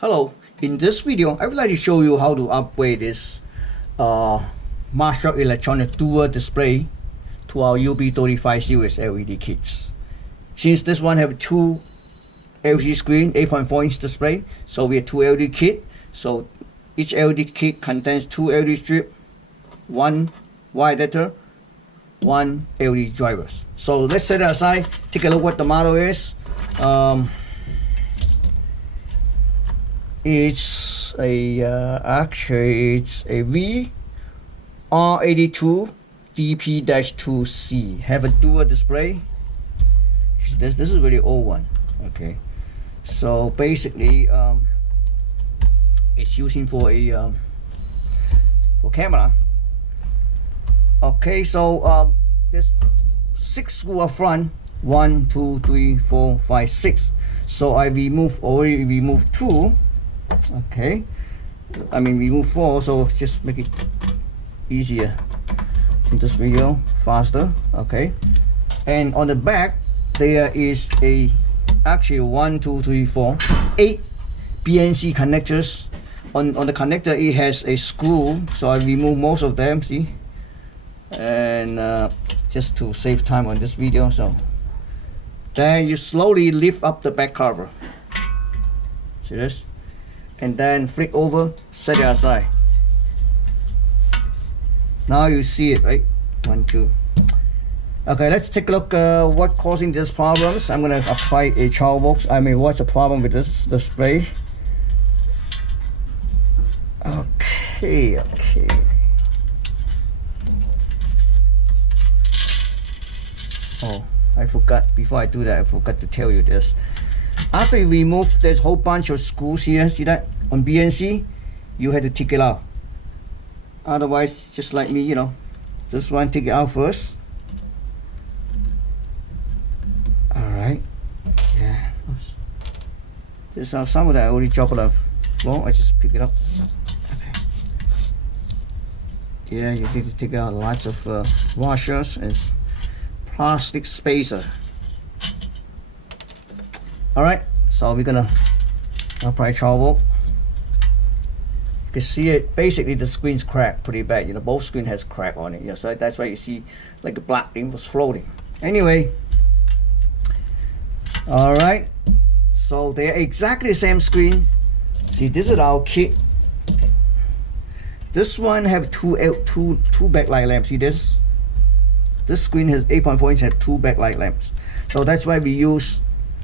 Hello, in this video I would like to show you how to upgrade this Marshall Electronic dual display to our UB35 series LED kits. Since this one have two LCD screen, 8.4-inch display, so we have two LED kit. So each LED kit contains two LED strip, one wire adapter, one LED drivers. So let's set it aside, take a look what the model is. It's a actually it's a V-R82DP-2C. Have a dual display. This is a really old one. Okay, so basically it's using for a for camera. Okay, so there's 6 screws up front. 1, 2, 3, 4, 5, 6. So I already removed 2. Okay, I mean remove 4, so just make it easier in this video, faster. Okay, and on the back there is actually 1, 2, 3, 4, 8 BNC connectors. On the connector it has a screw, so I remove most of them, see, and just to save time on this video. So then you slowly lift up the back cover, see this, and then flick over, set it aside. Now you see it, right? 1, 2. Okay, let's take a look what causing these problems. I'm gonna apply a 12 volts. I mean, what's the problem with this display? Okay. Oh, I forgot, before I do that, I forgot to tell you this. After you remove this whole bunch of screws here, see that on BNC, you had to take it out. Otherwise, just like me, this one, take it out first. Alright, yeah. Oops. This are some of that I already dropped on the floor. I just pick it up. Okay. Yeah, you need to take out lots of washers and plastic spacer. Alright, so we're gonna apply 12 volt. You can see it, basically the screen's cracked pretty bad. Both screen has crack on it. So that's why you see like a black thing was floating. Anyway, alright, so they're exactly the same screen. See, this is our kit. This one have two backlight lamps. See this? This screen has 8.4-inch, have two backlight lamps. So that's why we use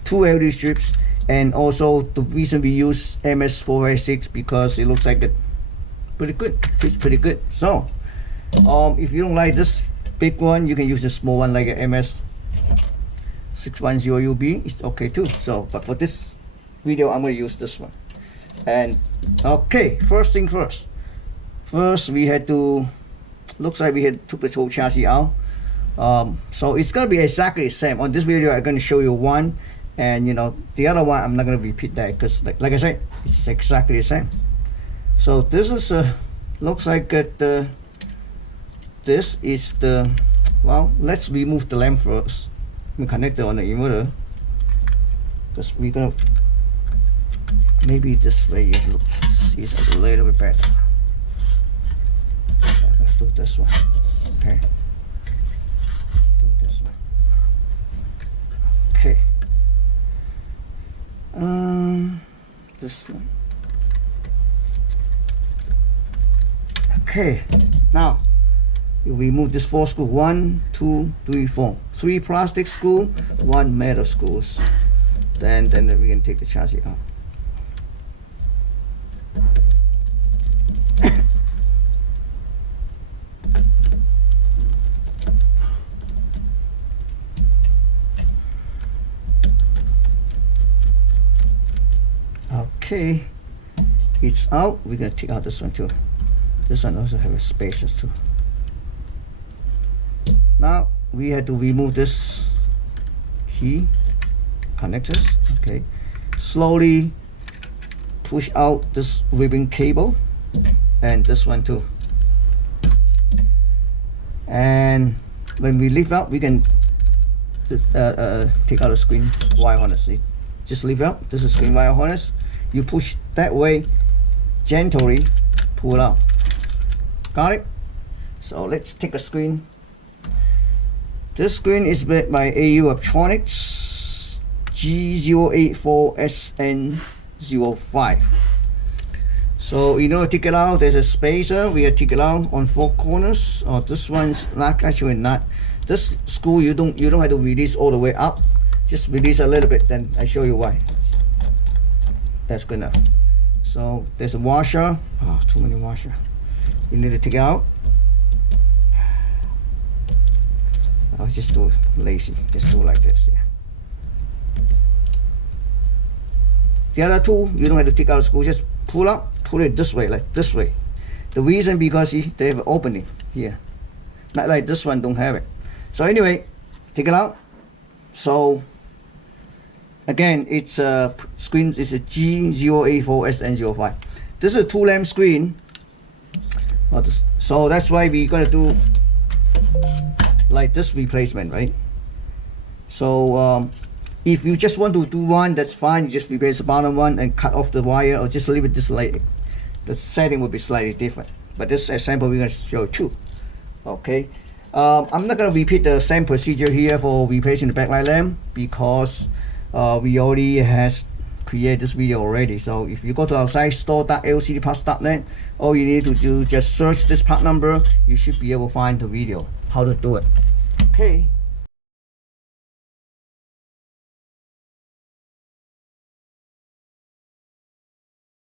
2 LED strips, and also the reason we use MS486 because it looks like it pretty good, fits pretty good. So if you don't like this big one, you can use the small one like a MS610UB. It's okay too. So, but for this video, I'm going to use this one. And okay, first thing first. First, we had to, looks like we had to put the whole chassis out. So it's going to be exactly the same. On this video, I'm going to show you one. And the other one I'm not going to repeat that because like I said, it's exactly the same. So this is looks like this is the, well, let's remove the lamp first. We connect it on the inverter because we're gonna, maybe this way it looks a little bit better. I'm gonna do this one. Okay, do this one. Okay. This one. Okay, now you remove this 4 screw. 1, 2, 3, 4. 3 plastic screw, 1 metal screws. Then we can take the chassis out. Okay, it's out. We're gonna take out this one too. This one also have a spacer too. Now we had to remove this key connectors. Okay, slowly push out this ribbon cable and this one too. And when we lift out, we can take out the screen wire harness. Just leave out. This is screen wire harness. you push that way, gently pull out. Got it? So let's take a screen. This screen is made by AU Electronics G084SN05. So in order to take it out, there's a spacer. We have to take it out on 4 corners. Oh, this one's not actually not. This screw you don't have to release all the way up. Just release a little bit, then I show you why. That's good enough. So there's a washer. Oh, too many washer. You need to take it out. I'll just do it lazy. Just do it like this. Yeah. The other two, you don't have to take out the screw. Just pull up, pull it this way, like this way. The reason because they have an opening here, not like this one don't have it. So anyway, take it out. So again, it's a screen is a G084SN05. This is a 2-lamp screen. So that's why we're gonna do like this replacement, right? So if you just want to do one, that's fine. You just replace the bottom one and cut off the wire, or just leave it this late. The setting will be slightly different. But this example we're gonna show you two. Okay. I'm not gonna repeat the same procedure here for replacing the backlight lamp because we already has created this video already. So if you go to our site store.lcdparts.net, all you need to do just search this part number. You should be able to find the video how to do it. Okay.